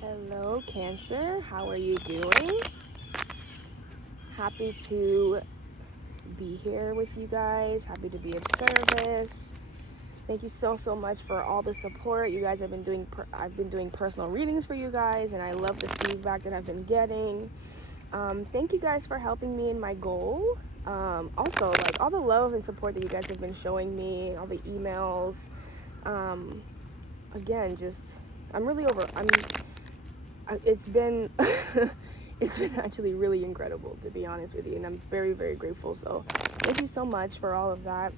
Hello, Cancer. How are you doing? Happy to be here with you guys. Happy to be of service. Thank you so much for all the support. You guys have been doing, I've been doing personal readings for you guys, and I love the feedback that I've been getting. Thank you guys for helping me in my goal. Also, like all the love and support that you guys have been showing me, all the emails. Again, just, it's been it's been actually really incredible, to be honest with you, and I'm very grateful. So thank you so much for all of that.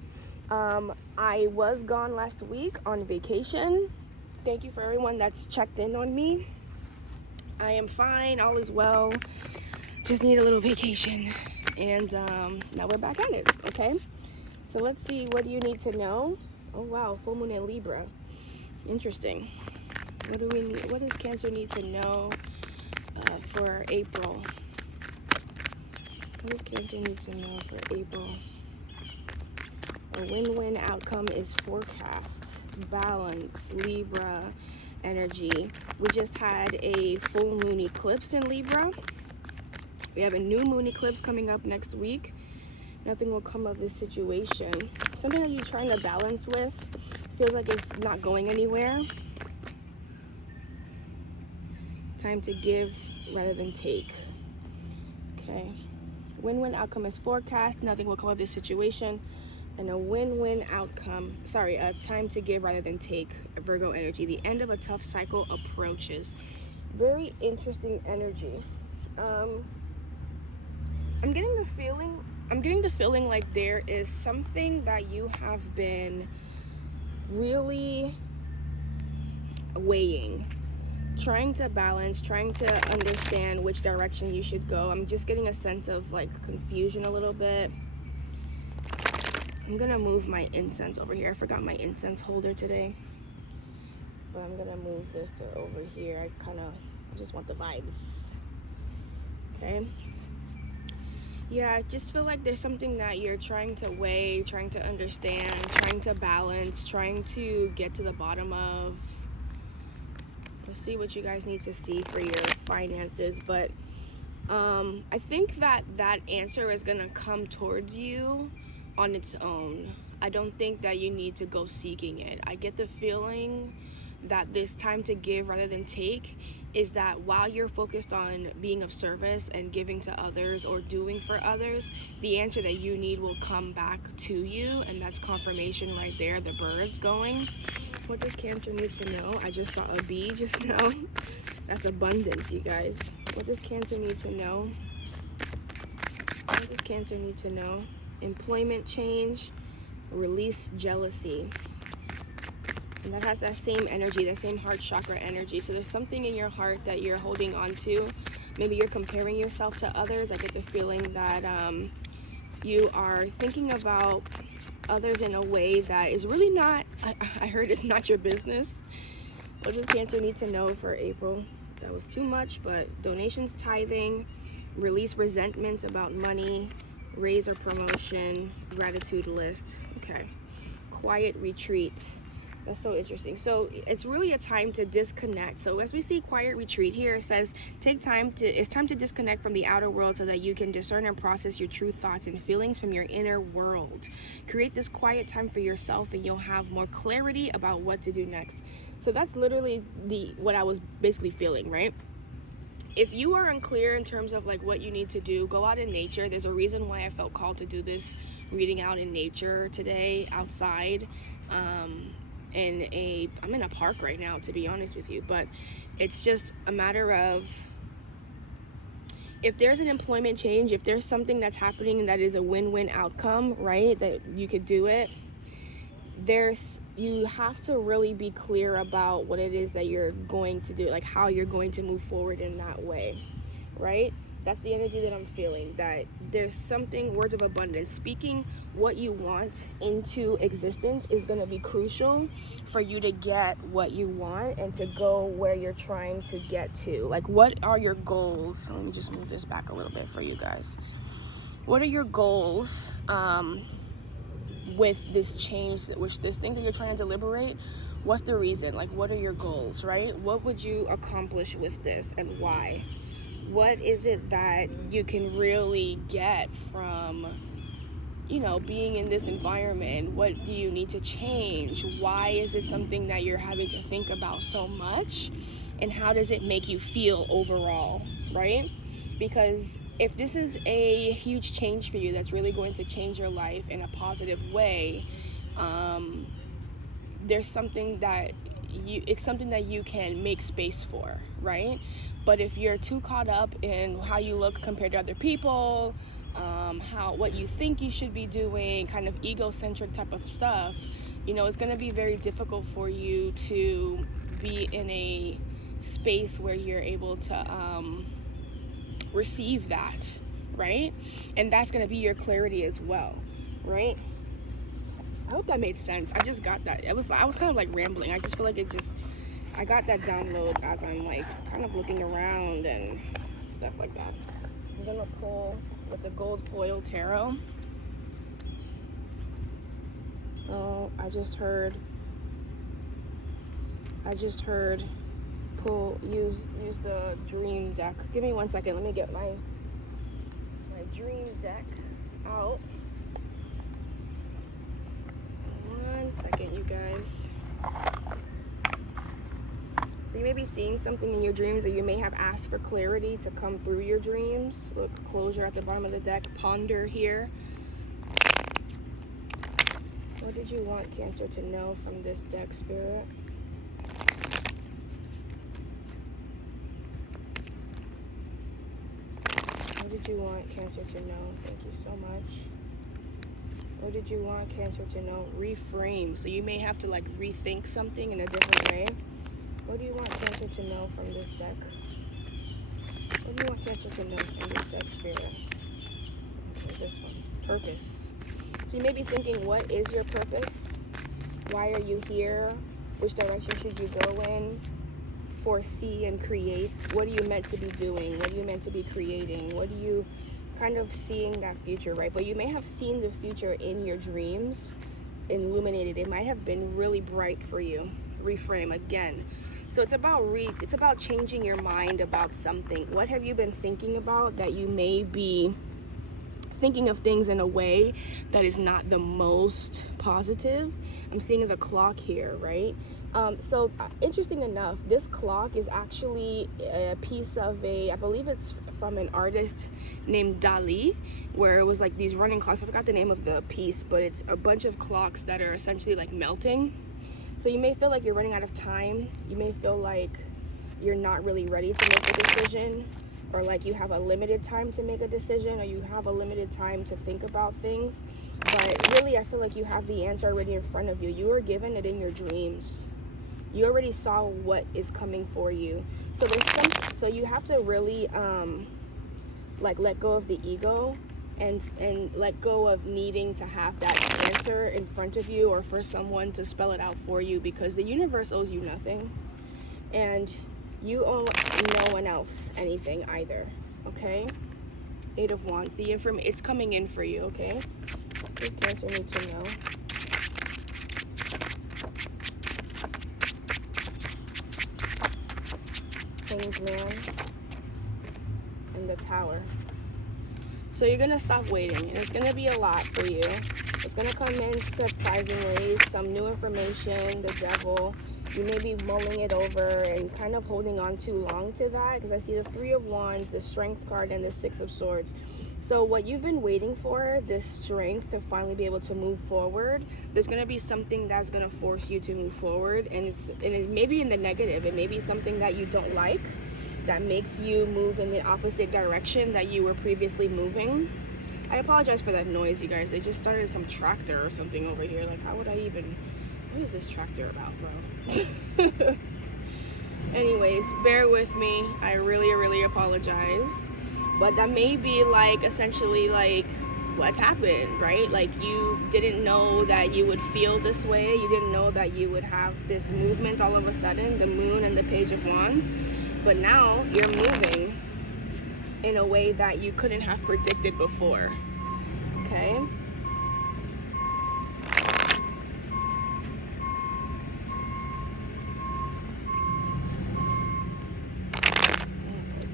I was gone last week on vacation. Thank you for everyone that's checked in on me. I am fine, all is well, just need a little vacation, and now we're back at it. Okay, so let's see, what do you need to know? Oh wow, full moon in Libra. Interesting. What do we need? What does Cancer need to know for April? What does Cancer need to know for April? A win-win outcome is forecast. Balance, Libra energy. We just had a full moon eclipse in Libra. We have a new moon eclipse coming up next week. Nothing will come of this situation. Something that you're trying to balance with feels like it's not going anywhere. Time to give rather than take. Okay. Win-win outcome is forecast. Nothing will come of this situation. And a win-win outcome. Sorry, a time to give rather than take. Virgo energy. The end of a tough cycle approaches. Very interesting energy. I'm getting the feeling like there is something that you have been really weighing, trying to balance, trying to understand which direction you should go. I'm just getting a sense of like confusion a little bit. I'm gonna move my incense over here. I forgot my incense holder today, but I'm gonna move this to over here. I just want the vibes. Okay. Yeah, I just feel like there's something that you're trying to weigh, trying to understand, trying to balance, trying to get to the bottom of. Let's see what you guys need to see for your finances. But I think that answer is going to come towards you on its own. I don't think that you need to go seeking it. I get the feeling that this time to give rather than take is that while you're focused on being of service and giving to others or doing for others, the answer that you need will come back to you, and that's confirmation right there. The birds going. What does Cancer need to know? I just saw a bee just now. That's abundance, you guys. What does Cancer need to know? What does Cancer need to know? Employment change, release jealousy. And that has that same energy, that same heart chakra energy. So there's something in your heart that you're holding on to. Maybe you're comparing yourself to others. I get the feeling that you are thinking about others in a way that is really not, I heard it's not your business. What does Cancer need to know for April? That was too much, but donations, tithing, release resentments about money, raise or promotion, gratitude list. Okay. Quiet retreat. That's so interesting. So it's really a time to disconnect. So as we see quiet retreat here, it says it's time to disconnect from the outer world so that you can discern and process your true thoughts and feelings from your inner world. Create this quiet time for yourself and you'll have more clarity about what to do next. So that's literally what I was basically feeling, right? If you are unclear in terms of like what you need to do, go out in nature. There's a reason why I felt called to do this reading out in nature today, outside. I'm in a park right now, to be honest with you, but it's just a matter of, if there's an employment change, if there's something that's happening that is a win-win outcome, right, that you could do it, you have to really be clear about what it is that you're going to do, like how you're going to move forward in that way, right? That's the energy that I'm feeling, that there's something, words of abundance, speaking what you want into existence is going to be crucial for you to get what you want and to go where you're trying to get to. Like, what are your goals? Let me just move this back a little bit for you guys. What are your goals with this change, this thing that you're trying to liberate? What's the reason? Like, what are your goals, right? What would you accomplish with this and why? What is it that you can really get from, you know, being in this environment? What do you need to change? Why is it something that you're having to think about so much? And how does it make you feel overall, right? Because if this is a huge change for you that's really going to change your life in a positive way, there's something that it's something that you can make space for, right? But if you're too caught up in how you look compared to other people, what you think you should be doing, kind of egocentric type of stuff, you know, it's going to be very difficult for you to be in a space where you're able to receive that, right? And that's going to be your clarity as well, right? I hope that made sense. I just got that. I was kind of like rambling. I just feel like I got that download as I'm like kind of looking around and stuff like that. I'm gonna pull with the gold foil tarot. Oh, I just heard use the dream deck. Give me 1 second. Let me get my dream deck out. 1 second, you guys. So you may be seeing something in your dreams, or you may have asked for clarity to come through your dreams. Look, closure at the bottom of the deck. Ponder here. What did you want Cancer to know from this deck, Spirit? What did you want Cancer to know? Thank you so much. What did you want Cancer to know? Reframe. So you may have to like rethink something in a different way. What do you want Cancer to know from this deck? What do you want Cancer to know from this deck, Spirit? Okay, this one. Purpose. So you may be thinking, what is your purpose? Why are you here? Which direction should you go in? Foresee and create. What are you meant to be doing? What are you meant to be creating? What are you kind of seeing that future, right? But you may have seen the future in your dreams illuminated. It might have been really bright for you. Reframe again. So it's about changing your mind about something. What have you been thinking about that you may be thinking of things in a way that is not the most positive? I'm seeing the clock here, right? So interesting enough, this clock is actually a piece of I believe it's from an artist named Dali, where it was like these running clocks. I forgot the name of the piece, but it's a bunch of clocks that are essentially like melting. So you may feel like you're running out of time. You may feel like you're not really ready to make a decision, or like you have a limited time to make a decision, or you have a limited time to think about things. But really, I feel like you have the answer already in front of you. You were given it in your dreams. You already saw what is coming for you. So so you have to really like let go of the ego and let go of needing to have that answer in front of you, or for someone to spell it out for you, because the universe owes you nothing, and you owe no one else anything either. Okay? 8 of Wands. The information, it's coming in for you. Okay? What does Cancer need to know? King's Man and the Tower. So you're gonna stop waiting, and it's gonna be a lot for you. It's gonna come in surprisingly, some new information, the Devil. You may be mulling it over and kind of holding on too long to that, because I see the 3 of Wands, the Strength card, and the 6 of Swords. So what you've been waiting for, this strength to finally be able to move forward, there's going to be something that's going to force you to move forward, and it may be in the negative. It may be something that you don't like, that makes you move in the opposite direction that you were previously moving. I apologize for that noise, you guys. They just started some tractor or something over here. Like, how would I even... What is this tractor about, bro? Anyways, bear with me. I really apologize. But that may be like essentially like what's happened, right? Like you didn't know that you would feel this way. You didn't know that you would have this movement all of a sudden, the Moon and the Page of Wands. But now you're moving in a way that you couldn't have predicted before. Okay?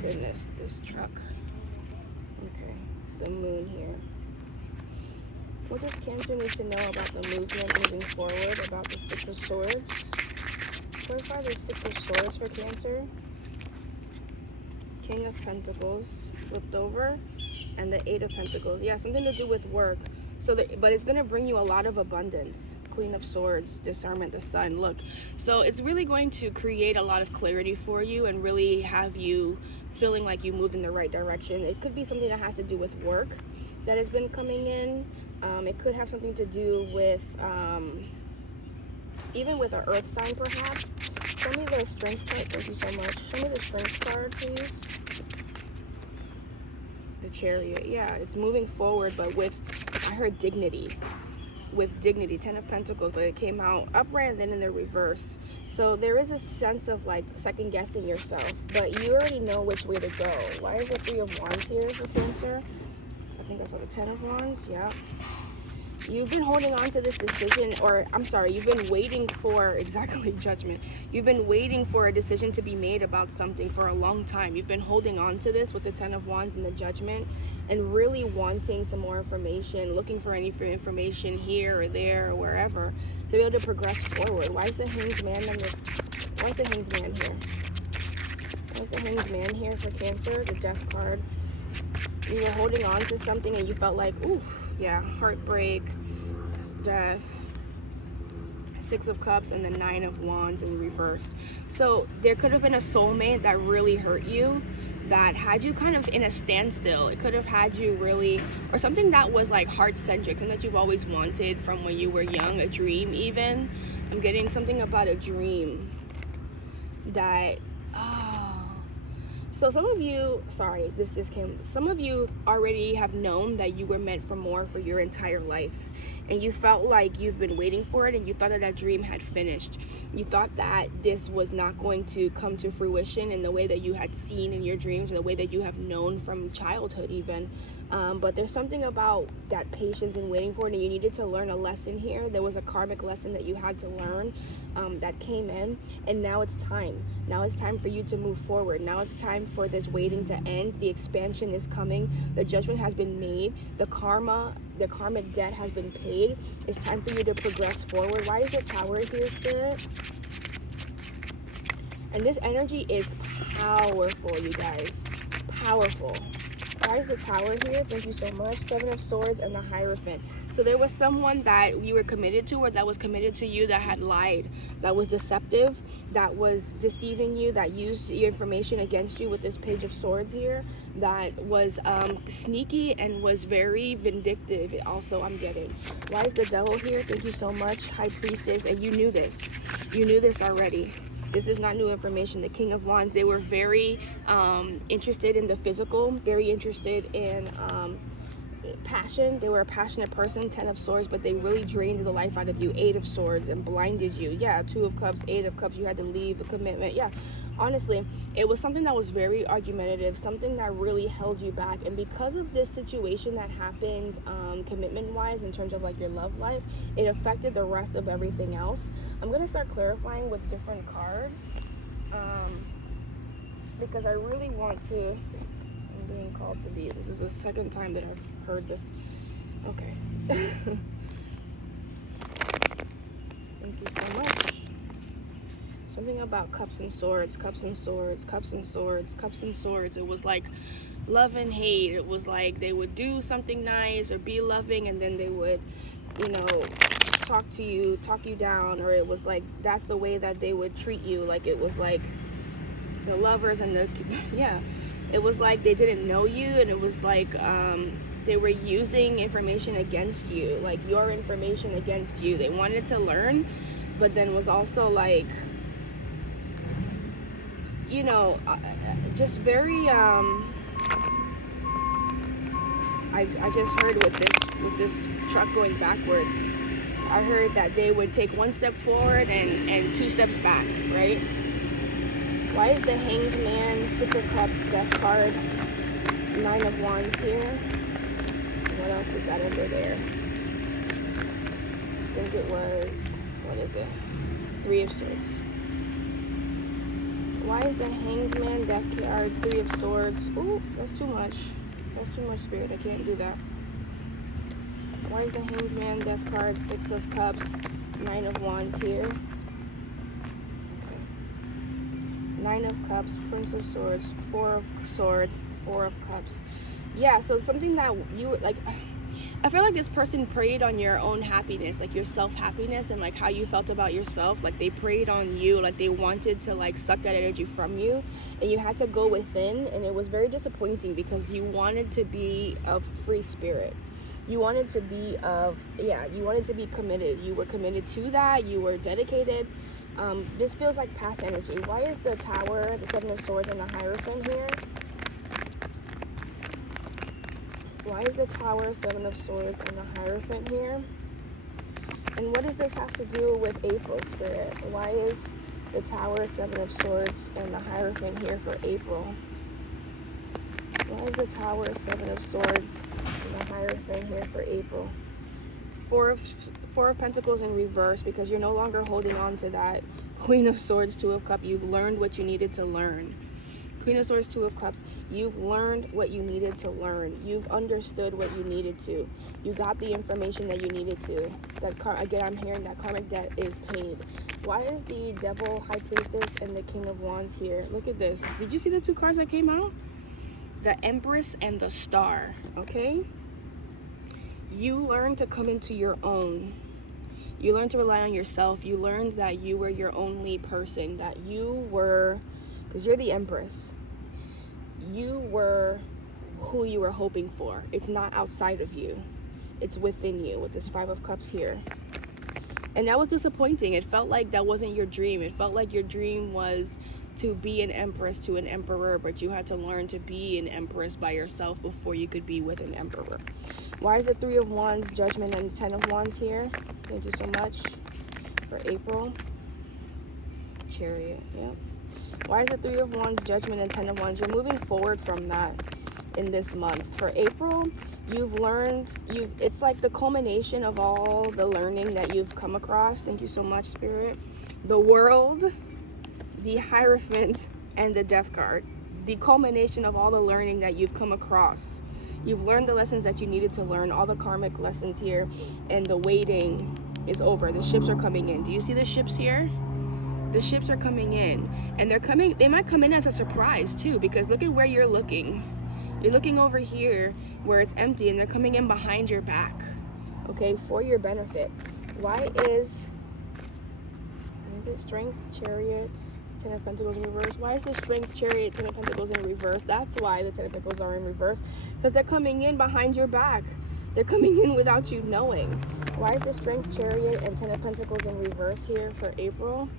goodness, this truck. Okay, the moon here. What does Cancer need to know about the movement moving forward, about the Six of Swords? Clarify the Six of Swords for Cancer. King of Pentacles flipped over, and the Eight of Pentacles. Yeah, something to do with work. So, but it's going to bring you a lot of abundance. Queen of Swords, discernment, the Sun. Look, so it's really going to create a lot of clarity for you and really have you feeling like you moved in the right direction. It could be something that has to do with work that has been coming in. It could have something to do with even with an earth sign, perhaps. Show me the strength card. Thank you so much. Show me the strength card, please. The Chariot. Yeah, it's moving forward, but with, I heard dignity. With dignity. 10 of Pentacles, but it came out upright and then in the reverse. So there is a sense of like second guessing yourself, but you already know which way to go. Why is the Three of Wands here for Cancer? I think that's what the 10 of Wands. Yeah. You've been holding on to this decision, or I'm sorry, you've been waiting for, exactly, Judgment. You've been waiting for a decision to be made about something for a long time. You've been holding on to this with the 10 of Wands and the Judgment, and really wanting some more information, looking for any information here or there or wherever to be able to progress forward. Why is the Hanged Man why is the Hanged Man here? Why is the Hanged Man here for Cancer? The Death card. You were holding on to something and you felt like, oof, yeah, heartbreak, death, Six of Cups, and the Nine of Wands in reverse. So there could have been a soulmate that really hurt you, that had you kind of in a standstill. It could have had you really, or something that was like heart-centric, something that you've always wanted from when you were young, a dream even. I'm getting something about a dream that, so some of you, sorry, this just came, some of you already have known that you were meant for more for your entire life. And you felt like you've been waiting for it, and you thought that dream had finished. You thought that this was not going to come to fruition in the way that you had seen in your dreams, or the way that you have known from childhood even. But there's something about that patience and waiting for it, and you needed to learn a lesson here. There was a karmic lesson that you had to learn that came in, and now it's time. Now it's time for you to move forward. Now it's time for this waiting to end. The expansion is coming. The judgment has been made. The karmic debt has been paid. It's time for you to progress forward. Why is the Tower here, Spirit? And this energy is powerful, you guys. Powerful. Why is the Tower here? Thank you so much. Seven of Swords and the Hierophant. So there was someone that you were committed to, or that was committed to you, that had lied, that was deceptive, that was deceiving you, that used your information against you with this Page of Swords here, that was sneaky and was very vindictive also, I'm getting. Why is the Devil here? Thank you so much. High Priestess. And you knew this. You knew this already. This is not new information. The King of Wands, they were very interested in the physical, very interested in passion. They were a passionate person. 10 of Swords, but they really drained the life out of you. 8 of Swords and blinded you. Yeah, 2 of Cups, 8 of Cups. You had to leave a commitment. Yeah, honestly, it was something that was very argumentative, something that really held you back. And because of this situation that happened commitment-wise, in terms of like your love life, it affected the rest of everything else. I'm going to start clarifying with different cards because I really want to. I'm being called to these. This is the second time that I've heard this. Okay. Thank you so much. Something about Cups and Swords, Cups and Swords, Cups and Swords, Cups and Swords. It was like love and hate. It was like they would do something nice or be loving, and then they would, you know, talk you down, or it was like that's the way that they would treat you. Like it was like the lovers and the, yeah, it was like they didn't know you, and it was like they were using information against you, like your information against you. They wanted to learn, but then was also like, you know, just very I just heard with this truck going backwards, I heard that they would take one step forward and 2 steps back, right? Why is the Hanged Man, 6 of Cups, Death card, 9 of Wands here? What else is that under there? I think it was, what is it? 3 of Swords. Why is the Hanged Man, Death card, Three of Swords? Ooh, that's too much. That's too much, Spirit. I can't do that. Why is the Hanged Man, Death card, Six of Cups, Nine of Wands here? Okay. Nine of Cups, Prince of Swords, Four of Swords, Four of Cups. Yeah, so something that you, like, I feel like this person preyed on your own happiness, like your self-happiness and like how you felt about yourself. Like they preyed on you, like they wanted to like suck that energy from you, and you had to go within, and it was very disappointing because you wanted to be of free spirit. You wanted to be of, you wanted to be committed. You were committed to that. You were dedicated. This feels like past energy. Why is the Tower, the Seven of Swords, and the Hierophant here? Why is the Tower, Seven of Swords, and the Hierophant here? And what does this have to do with April, Spirit? Why is the Tower, Seven of Swords, and the Hierophant here for April? Why is the Tower, Seven of Swords, and the Hierophant here for April? Four of Pentacles in reverse, because you're no longer holding on to that. Queen of Swords, Two of Cups. You've learned what you needed to learn. Queen of Swords, Two of Cups. You've learned what you needed to learn. You've understood what you needed to. You got the information that you needed to. Again, I'm hearing that karmic debt is paid. Why is the Devil, High Priestess, and the King of Wands here? Look at this. Did you see the two cards that came out? The Empress and the Star. Okay? You learned to come into your own. You learned to rely on yourself. You learned that you were your only person. That you were, because you're the Empress, you were who you were hoping for. It's not outside of you. It's within you with this Five of Cups here. And that was disappointing. It felt like that wasn't your dream. It felt like your dream was to be an empress to an emperor, but you had to learn to be an empress by yourself before you could be with an emperor. Why is the Three of Wands, Judgment, and the Ten of Wands here? Thank you so much for April. Chariot, yep. Why is the Three of Wands, Judgment, and Ten of Wands? You're moving forward from that in this month. For April, you've learned, it's like the culmination of all the learning that you've come across. Thank you so much, Spirit. The World, the Hierophant, and the Death card. The culmination of all the learning that you've come across. You've learned the lessons that you needed to learn, all the karmic lessons here, and the waiting is over. The ships are coming in. Do you see the ships here? The ships are coming in, and they might come in as a surprise too, because look at where you're looking. You're looking over here where it's empty, and they're coming in behind your back, okay, for your benefit. Why is it Strength, Chariot, Ten of Pentacles in reverse? Why is the Strength, Chariot, Ten of Pentacles in reverse? That's why the Ten of Pentacles are in reverse, because they're coming in behind your back. They're coming in without you knowing. Why is the Strength, Chariot, and Ten of Pentacles in reverse here for April?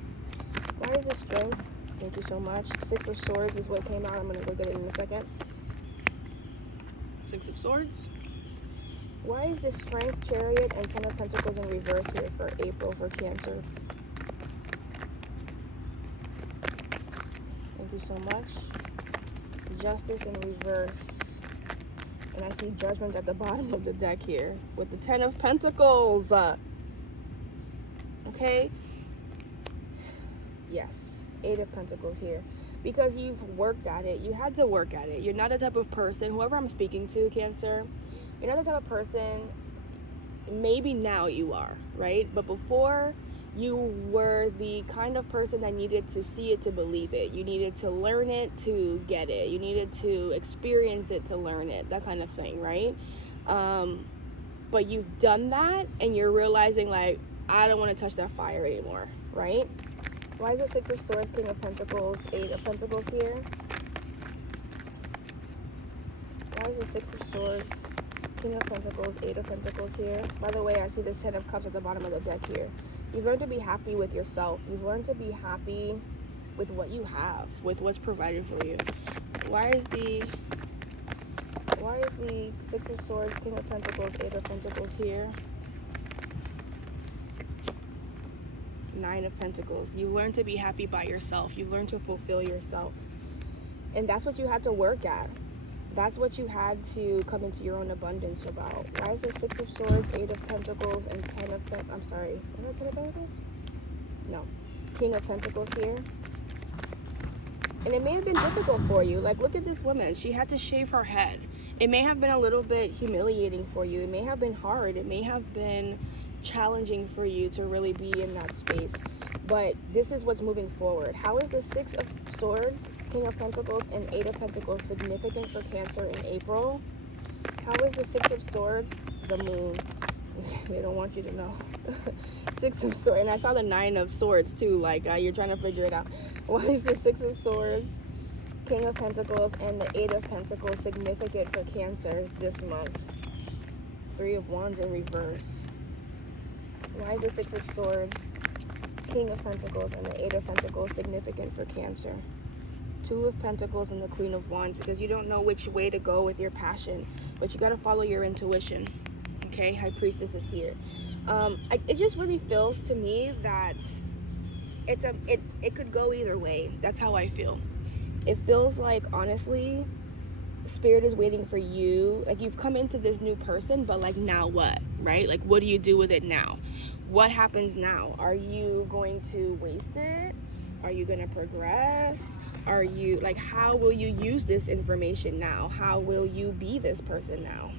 Why is the Strength? Thank you so much. Six of Swords is what came out. I'm going to go get it in a second. Six of Swords. Why is the Strength, Chariot, and Ten of Pentacles in reverse here for April for Cancer? Thank you so much. Justice in reverse. And I see Judgment at the bottom of the deck here with the Ten of Pentacles. Okay? Yes. Eight of Pentacles here. Because you've worked at it. You had to work at it. You're not the type of person, whoever I'm speaking to, Cancer, you're not the type of person, maybe now you are, right? But before, you were the kind of person that needed to see it to believe it. You needed to learn it to get it. You needed to experience it to learn it. That kind of thing, right? But you've done that, and you're realizing, like, I don't want to touch that fire anymore, right? Why is the Six of Swords, King of Pentacles, Eight of Pentacles here? Why is the Six of Swords, King of Pentacles, Eight of Pentacles here? By the way, I see this Ten of Cups at the bottom of the deck here. You've learned to be happy with yourself. You've learned to be happy with what you have, with what's provided for you. Why is the Six of Swords, King of Pentacles, Eight of Pentacles here? Nine of Pentacles. You learn to be happy by yourself. You learn to fulfill yourself. And that's what you had to work at. That's what you had to come into your own abundance about. Why is it Six of Swords, Eight of Pentacles, and Ten of Pentacles? I'm sorry. Is that Ten of Pentacles? No. King of Pentacles here. And it may have been difficult for you. Like, look at this woman. She had to shave her head. It may have been a little bit humiliating for you. It may have been hard. It may have been challenging for you to really be in that space. But this is what's moving forward. How is the Six of Swords, King of Pentacles, and Eight of Pentacles significant for Cancer in April? How is the Six of Swords, the Moon? They don't want you to know. Six of Swords. And I saw the Nine of Swords too. Like, you're trying to figure it out. Why is the Six of Swords, King of Pentacles, and the Eight of Pentacles significant for Cancer this month? Three of Wands in reverse. Why is the Six of Swords, King of Pentacles, and the Eight of Pentacles significant for Cancer? Two of Pentacles and the Queen of Wands, because you don't know which way to go with your passion, but you got to follow your intuition. Okay, High Priestess is here. It just really feels to me that it could go either way. That's how I feel. It feels like, honestly, Spirit is waiting for you. Like, you've come into this new person, but like, now what, right? Like, what do you do with it now? What happens now? Are you going to waste it? Are you going to progress? Are you, like, how will you use this information now? How will you be this person now?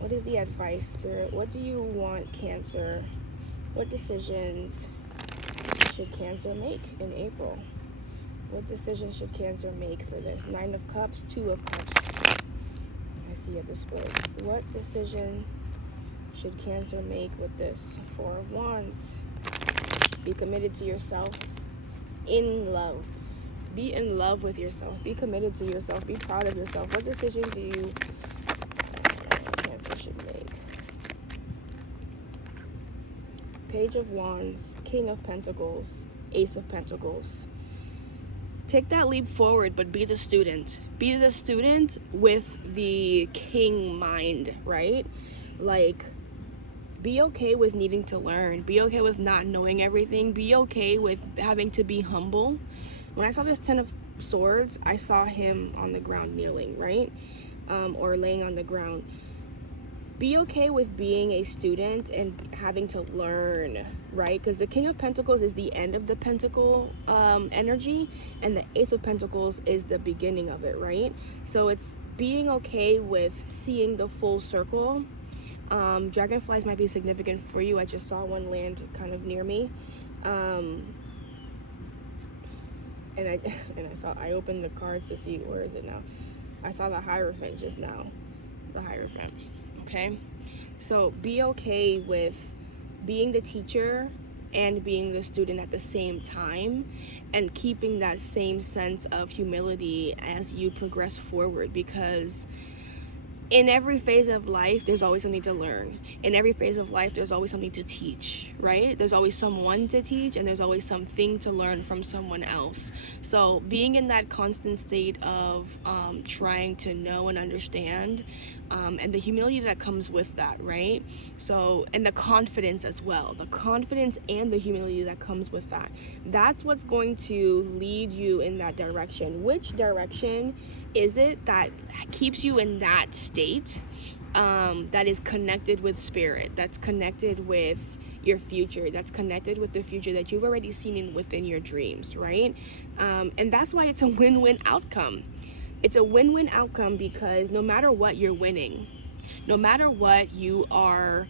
What is the advice, Spirit? What do you want, Cancer? What decisions should Cancer make in April? What decision should Cancer make for this? Nine of Cups, Two of Cups. I see it this way. What decision should Cancer make with this? Four of Wands. Be committed to yourself. In love. Be in love with yourself. Be committed to yourself. Be proud of yourself. What decision do you Cancer should make? Page of Wands, King of Pentacles, Ace of Pentacles. Take that leap forward, but be the student. Be the student with the king mind, right? Like, be okay with needing to learn. Be okay with not knowing everything. Be okay with having to be humble. When I saw this Ten of Swords, I saw him on the ground kneeling, right? Or laying on the ground. Be okay with being a student and having to learn, right? Because the King of Pentacles is the end of the pentacle energy, and the Ace of Pentacles is the beginning of it, right? So it's being okay with seeing the full circle. Dragonflies might be significant for you. I just saw one land kind of near me. And I opened the cards to see, where is it now? I saw the Hierophant just now. The Hierophant. Okay, so be okay with being the teacher and being the student at the same time, and keeping that same sense of humility as you progress forward, because in every phase of life, there's always something to learn. In every phase of life, there's always something to teach, right? There's always someone to teach, and there's always something to learn from someone else. So being in that constant state of trying to know and understand, and the humility that comes with that, right? So, and the confidence as well. The confidence and the humility that comes with that. That's what's going to lead you in that direction. Which direction is it that keeps you in that state, that is connected with Spirit, that's connected with your future, that's connected with the future that you've already seen within your dreams, right? And that's why it's a win-win outcome. It's a win-win outcome, because no matter what, you're winning. No matter what, you are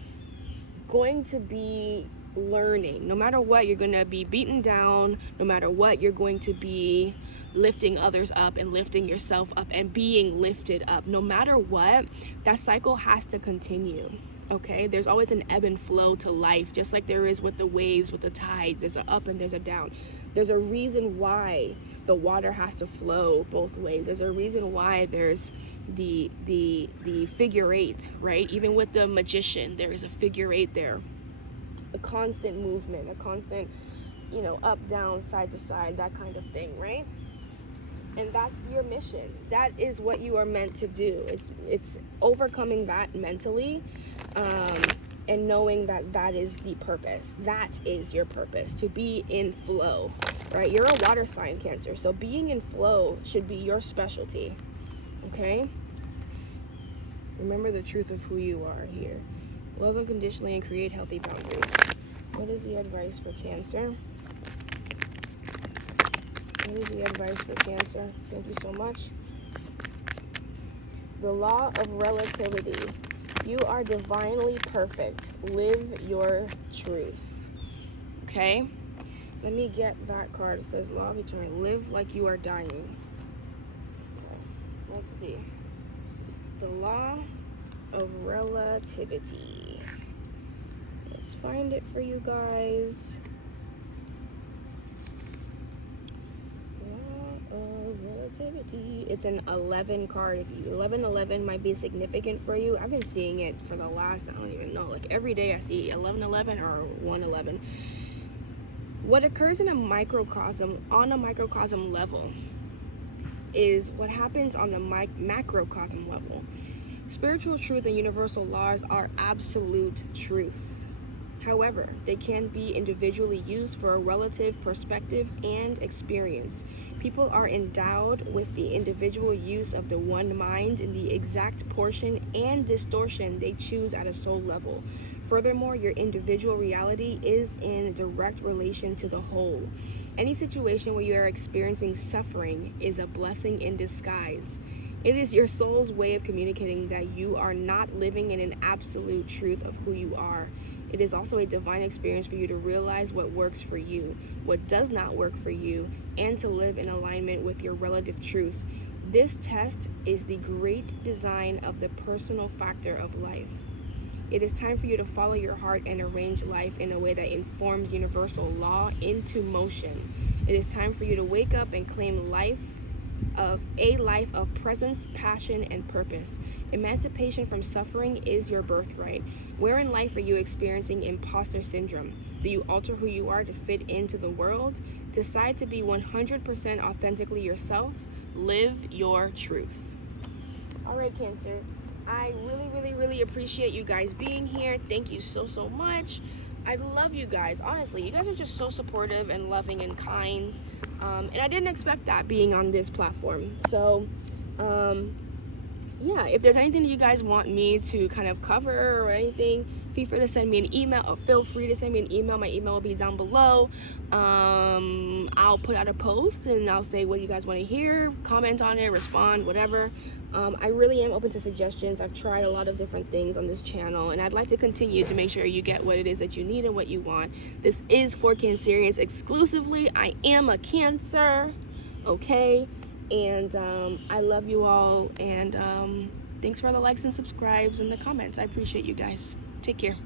going to be learning. No matter what, you're going to be beaten down. No matter what, you're going to be lifting others up and lifting yourself up and being lifted up. No matter what, that cycle has to continue. Okay, there's always an ebb and flow to life, just like there is with the waves, with the tides. There's an up and there's a down. There's a reason why the water has to flow both ways. There's a reason why there's the figure eight, right? Even with the magician, there is a figure eight there. A constant movement, a constant, up, down, side to side, that kind of thing, right? And that's your mission. That is what you are meant to do. It's overcoming that mentally, and knowing that that is the purpose. That is your purpose, to be in flow, right? You're a water sign, Cancer, so being in flow should be your specialty, okay? Remember the truth of who you are here. Love unconditionally and create healthy boundaries. What is the advice for Cancer? What is the advice for Cancer? Thank you so much. The law of relativity. You are divinely perfect. Live your truth. Okay? Let me get that card. It says law of eternity. Live like you are dying. Okay. Let's see. The law of relativity. Let's find it for you guys. Relativity. It's an 11 card. If you 11 might be significant for you. I've been seeing it for the last, I don't even know, like every day I see 11 or 111. What occurs in a microcosm, on a microcosm level, is what happens on the macrocosm level. Spiritual truth and universal laws are absolute truth. However, they can be individually used for a relative perspective and experience. People are endowed with the individual use of the one mind in the exact portion and distortion they choose at a soul level. Furthermore, your individual reality is in direct relation to the whole. Any situation where you are experiencing suffering is a blessing in disguise. It is your soul's way of communicating that you are not living in an absolute truth of who you are. It is also a divine experience for you to realize what works for you, what does not work for you, and to live in alignment with your relative truth. This test is the great design of the personal factor of life. It is time for you to follow your heart and arrange life in a way that informs universal law into motion. It is time for you to wake up and claim a life of presence, passion, and purpose. Emancipation from suffering is your birthright. Where in life are you experiencing imposter syndrome? Do you alter who you are to fit into the world? Decide to be 100% authentically yourself. Live your truth. All right, Cancer. I really appreciate you guys being here. Thank you so much. I love you guys. Honestly, you guys are just so supportive and loving and kind. And I didn't expect that being on this platform. So, yeah, if there's anything that you guys want me to kind of cover or anything, feel free to send me an email. Or feel free to send me an email. My email will be down below. I'll put out a post and I'll say what you guys want to hear, comment on it, respond, whatever. I really am open to suggestions. I've tried a lot of different things on this channel, and I'd like to continue to make sure you get what it is that you need and what you want. This is for Cancerians exclusively. I am a Cancer, okay? And I love you all, and thanks for the likes and subscribes and the comments. I appreciate you guys. Take care.